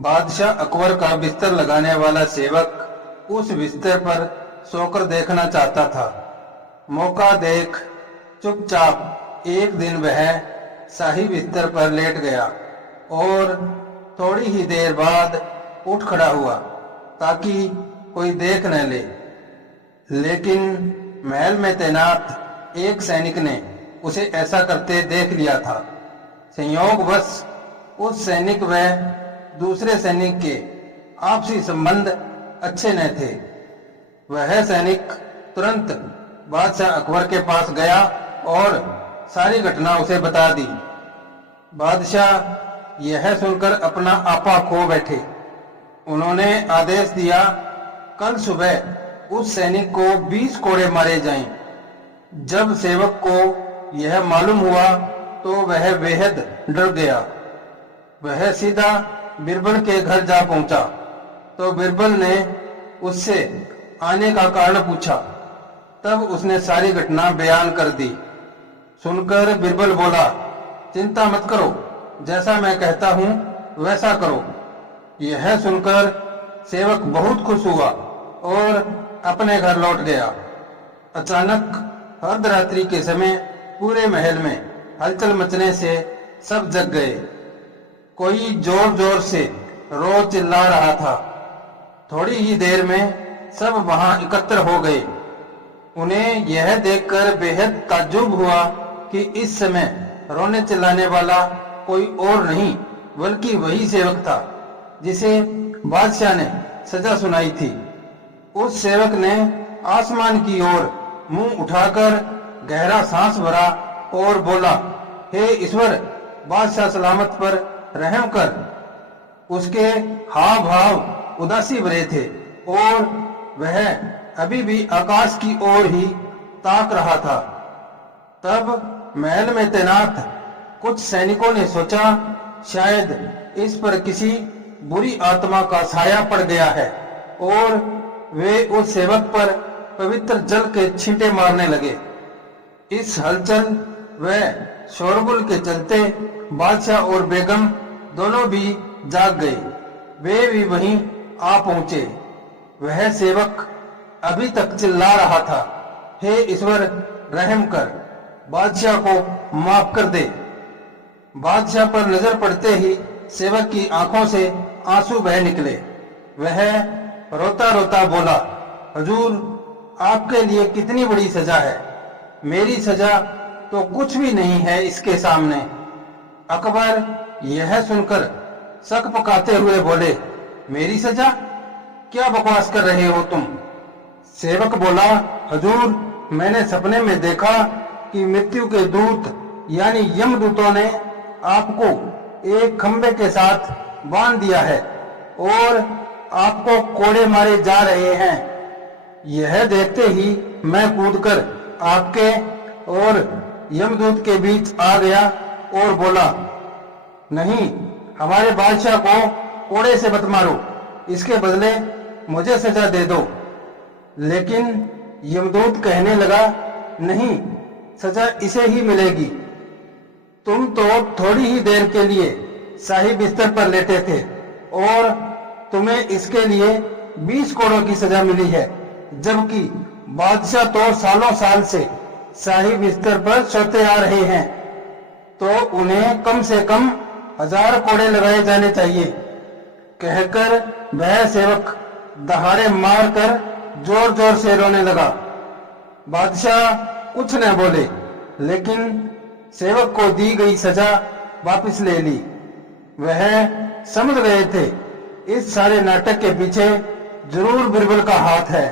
बादशाह अकबर का बिस्तर लगाने वाला सेवक उस बिस्तर पर सोकर देखना चाहता था। मौका देख चुपचाप एक दिन वह शाही बिस्तर पर लेट गया और थोड़ी ही देर बाद उठ खड़ा हुआ ताकि कोई देख न ले। लेकिन महल में तैनात एक सैनिक ने उसे ऐसा करते देख लिया था। संयोगवश उस सैनिक व दूसरे सैनिक के आपसी संबंध अच्छे न थे। वह सैनिक तुरंत बादशाह अकबर के पास गया और सारी घटना उसे बता दी। बादशाह यह सुनकर अपना आपा खो बैठे। उन्होंने आदेश दिया, कल सुबह उस सैनिक को 20 कोड़े मारे जाएं। जब सेवक को यह मालूम हुआ तो वह बेहद डर गया। वह सीधा बिरबल के घर जा पहुंचा तो बिरबल ने उससे आने का कारण पूछा। तब उसने सारी घटना बयान कर दी। सुनकर बिरबल बोला, चिंता मत करो, जैसा मैं कहता हूं वैसा करो। यह सुनकर सेवक बहुत खुश हुआ और अपने घर लौट गया। अचानक अर्धरात्रि के समय पूरे महल में हलचल मचने से सब जग गए। कोई जोर जोर से रो चिल्ला रहा था। थोड़ी ही देर में सब वहां एकत्र हो गए। उन्हें यह देखकर बेहद ताज्जुब हुआ कि इस समय रोने चिल्लाने वाला कोई और नहीं बल्कि वही सेवक था जिसे बादशाह ने सजा सुनाई थी। उस सेवक ने आसमान की ओर मुंह उठाकर गहरा सांस भरा और बोला, हे ईश्वर, बादशाह सलामत पर रहम कर। उसके हाव भाव उदासी भरे थे और वह अभी भी आकाश की ओर ही ताक रहा था। तब महल में तैनात कुछ सैनिकों ने सोचा, शायद इस पर किसी बुरी आत्मा का साया पड़ गया है, और वे उस सेवक पर पवित्र जल के छींटे मारने लगे। इस हलचल व शोरगुल के चलते बादशाह और बेगम दोनों भी जाग गए। वे भी वहीं आ पहुंचे। वह सेवक अभी तक चिल्ला रहा था, हे ईश्वर, रहम कर, बादशाह को माफ कर दे। बादशाह पर नजर पड़ते ही सेवक की आंखों से आंसू बह निकले। वह रोता रोता बोला, हुजूर, आपके लिए कितनी बड़ी सजा है। मेरी सजा तो कुछ भी नहीं है इसके सामने। अकबर यह सुनकर शक पकाते हुए बोले, मेरी सजा? क्या बकवास कर रहे हो तुम? सेवक बोला, हुजूर, मैंने सपने में देखा कि मृत्यु के दूत यानी यमदूतों ने आपको एक खंबे के साथ बांध दिया है और आपको कोड़े मारे जा रहे हैं। यह देखते ही मैं कूदकर आपके और यमदूत के बीच आ गया और बोला, नहीं, हमारे बादशाह को कोड़े से मत मारो, इसके बदले मुझे सजा दे दो। लेकिन यमदूत कहने लगा, नहीं, सजा इसे ही मिलेगी। तुम तो थोड़ी ही देर के लिए शाही बिस्तर पर लेटे थे और तुम्हें इसके लिए 20 कोड़ों की सजा मिली है, जबकि बादशाह तो सालों साल से शाही बिस्तर पर सोते आ रहे हैं। तो उन्हें कम से कम 1000 कोड़े लगाए जाने चाहिए। कहकर वह सेवक दहाड़े मारकर जोर जोर से रोने लगा। बादशाह कुछ न बोले, लेकिन सेवक को दी गई सजा वापस ले ली। वह समझ गए थे इस सारे नाटक के पीछे जरूर बिरबल का हाथ है।